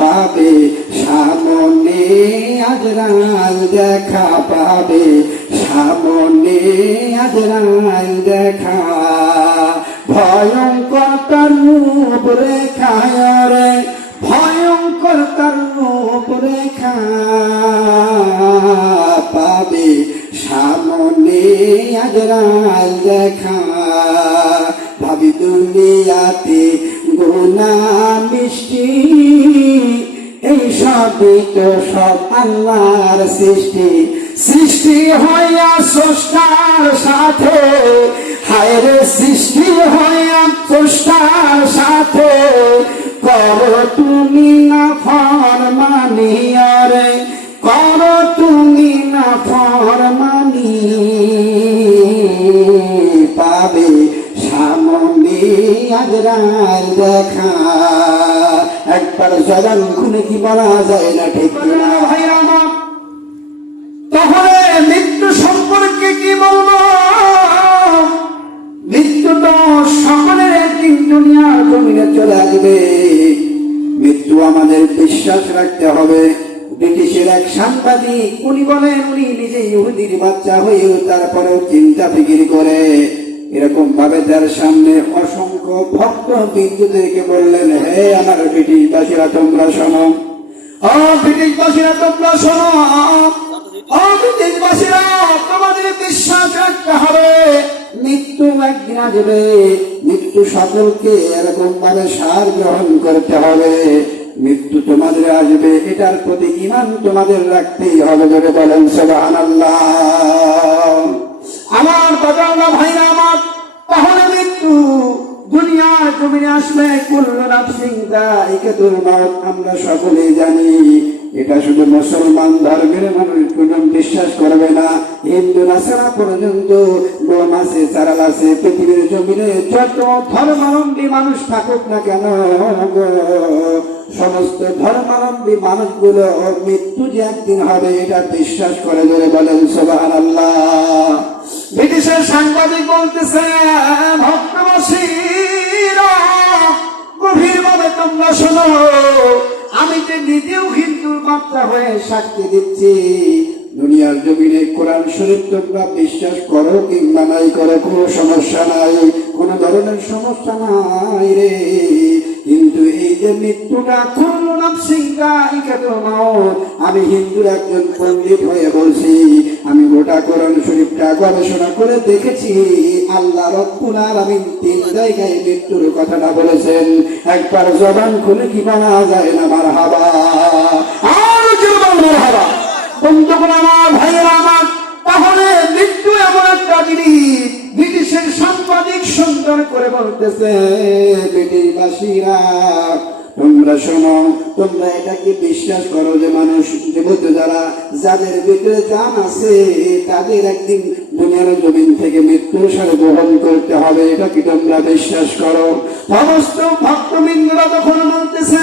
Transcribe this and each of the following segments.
পাবে। সামনে আজরাল দেখা পাবে। সামনে আজরাল দেখা। ভয়ঙ্কর তার রূপ রেখায় রে, ভয়ঙ্কর তার রূপ রেখা পাবে। সামনে আজরাল দেখা। ভাবি দুনিয়াতে গুনা মিষ্টি, এই সবই তো সব আল্লাহর সৃষ্টি। সৃষ্টি হইয়া স্রষ্টার সাথে হায়রে সৃষ্টি হইয়া স্রষ্টার সাথে, করো তুমি না ফরমানি আরে করো তুমি না ফরমানি আজরাল দেখা। একবার জবান খুলে কি বলা যায় না ঠিক না ভাই আমার। তাহলে মৃত্যু সম্পর্কে কি বলব? মৃত্যু তো সকলের একদিন দুনিয়ার জমিনে চলে আসবে। মৃত্যু আমাদের বিশ্বাস রাখতে হবে। ব্রিটিশের এক সাংবাদিক উনি বলেন উনি নিজে ইহুদির বাচ্চা হয়েও তারপরেও চিন্তা ফিকির করে। এরকম ভাবে তার সামনে অসংখ্য ভক্ত বিন্দুদেরকে বললেন, হে আমার ব্রিটিশ বাসীরা তোমরা শোনো। ব্রিটিশ বাসীরা তোমরা শোনো। মৃত্যু আসবে। মৃত্যু সার গ্রহণ করতে হবে। মৃত্যু তোমাদের আসবে। এটার প্রতি ইমান তোমাদের রাখতেই হবে বলেন সোবাহান আমার বাজাওনা ভাইরা আমার। তাহলে মৃত্যু দুনিয়ার জমিনে আসবে। কুল্লু নাফসিং দাইকাতুল মাউত আমরা সকলেই জানি। এটা শুধু মুসলমান ধর্মের মানুষ কোন বিশ্বাস করবে না। হিন্দু নাসারা পর্যন্ত আছে চারাল আছে পৃথিবীর জমিনে যত মানুষ থাকুক না কেন সমস্ত ধর্মাবলম্বী মানুষগুলো মৃত্যু যে একদিন হবে, এটা বিশ্বাস করে ধরে বলেন সোবাহান আল্লাহ ব্রিটিশের সাংবাদিক বলতেছে ভক্তবাসীরা গভীর ভাবে তোমরা শোনো, আমি যে নিজেও হিন্দুর বাচ্চা হয়ে সাক্ষী দিচ্ছি। দুনিয়ার জমিনে কোরআন শরীফ তোমরা বিশ্বাস করো কিংবা নাই করো, কোনো সমস্যা নাই, কোনো ধরনের সমস্যা নাই রে। কিন্তু এই যে মৃত্যুটা সিংহা আমি হিন্দুর একজন পণ্ডিত হয়ে বলছি, আমি গোটা কোরআন শরীফটা গবেষণা করে দেখেছি, আল্লাহ রব্বুল আলামিন তিন জায়গায় মৃত্যুর কথাটা বলেছেন, একবার জবান খুলে কি বলা যায় না মার হাবা আর আমার, ভাইয়েরা ব্রিটিশের সাংবাদিক সুন্দর করে বলতেছে, ব্রিটিশবাসীরা তোমরা শোনো, তোমরা এটাকে বিশ্বাস করো যে মানুষ মধ্যে যারা যাদের ভিতরে জান আছে, তাদের একদিন দুনিয়ার জমিন থেকে মৃত্যুর সাথে গ্রহণ করতে হবে এটা কি তোমরা বিশ্বাস করো। সমস্ত ভক্তবৃন্দরা তখন বলতেছে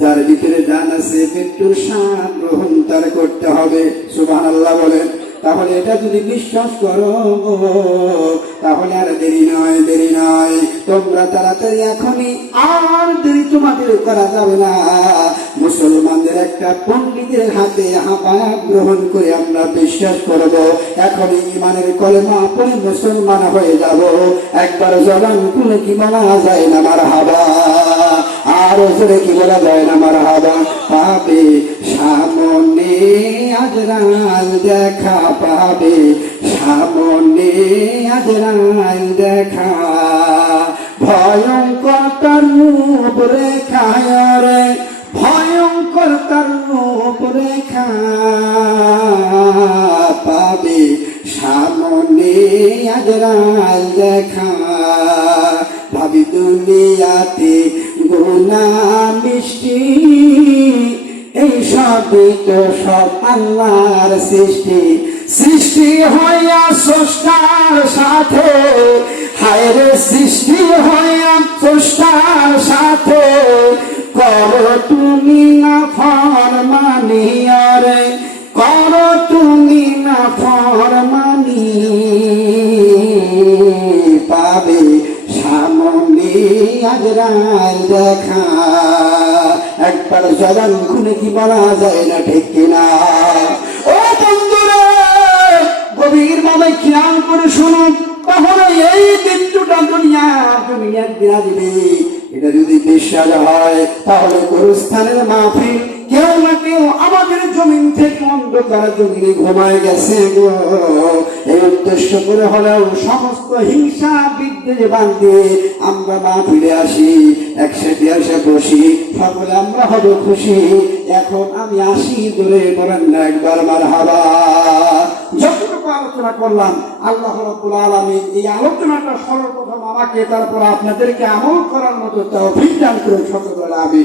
যার ভিতরে জান আছে, মৃত্যুর স্বাদ গ্রহণ তার করতে হবে। সুবাহ আল্লাহ বলেন, তাহলে এটা যদি বিশ্বাস করো, তাহলে আর দেরি নয় দেরি নয়। তোমরা তাড়াতাড়ি এখনই আর দেরি তোমাদের করা যাবে না। মুসলমানদের একটা পণ্ডিতের হাতে হাঁপায়া গ্রহণ করে আমরা বিশ্বাস করব। এখনই ইমানের কলেমা পড়ে মুসলমান হয়ে যাব। একবার জবান খুলে কি মানা যায় না আমার হাবা আর জোরে কি বলা যায় না আমার হাবা পাবে সামনে আজরাল দেখা, পাবে সামনে আজরাল দেখা। ভয়ঙ্কর তার রূপ রেখায় রে, ভয়ঙ্কর তার রূপ রেখা। পাবে সামনে আজরাল দেখা। ভাবি দুনিয়াতে গুনা মিষ্টি, এই সব সবই তো সব আল্লাহর সৃষ্টি। সৃষ্টি হইয়া স্রষ্টার সাথে, হায়রে সৃষ্টি হইয়া স্রষ্টার সাথে। করো তুমি না ফরমানি আরে করো একবার জবান খুলে কি বলা যায় না ঠিক কিনা? ও বন্ধুরা, গভীর ভাবে খেয়াল করে শুনুন তাহলে এই মৃত্যুটা দুনিয়া তুমি একদিন আসবে এটা যদি বিশ্বাস হয়, তাহলে গুরুস্থানের মাহফিল কেউ না কেউ আমাদের জমিন থেকে অন্ধকার জমিনে ঘুমায় গেছে গো। এই উদ্দেশ্য করে হলেও সমস্ত হিংসা, বিদ্বেষ বাদ আমরা মা ফিরে আসি। একসাথে এসে বসি, সকলে আমরা হব খুশি। এখন আমি আসি দূরে বলেন না একবার মার হাবা যতটুকু আলোচনা করলাম, আল্লাহ রাব্বুল আলামিন এই আলোচনাটা সর্বপ্রথম আমাকে, তারপর আপনাদেরকে আমল করার মতো তৌফিক দান করে সকল আমি